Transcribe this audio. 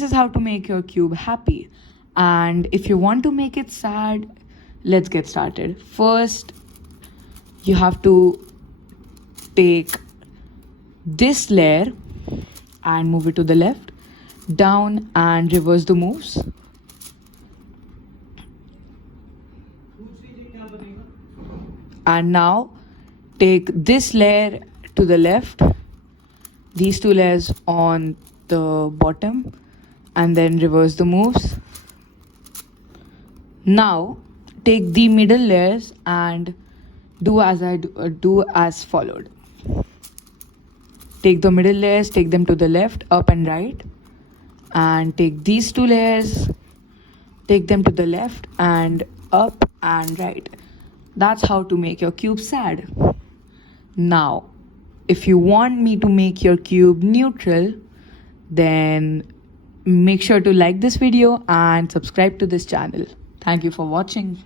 This is how to make your cube happy. And if you want to make it sad, let's get started. First, you have to take this layer and move it to the left, down and reverse the moves. And now take this layer to the left, these two layers on the bottom, and then reverse the moves. Now take the middle layers and do as followed. Take the middle layers, take them to the left, up and right, and take these two layers, take them to the left and up and right. That's how to make your cube sad. Now, if you want me to make your cube neutral, then make sure to like this video and subscribe to this channel. Thank you for watching.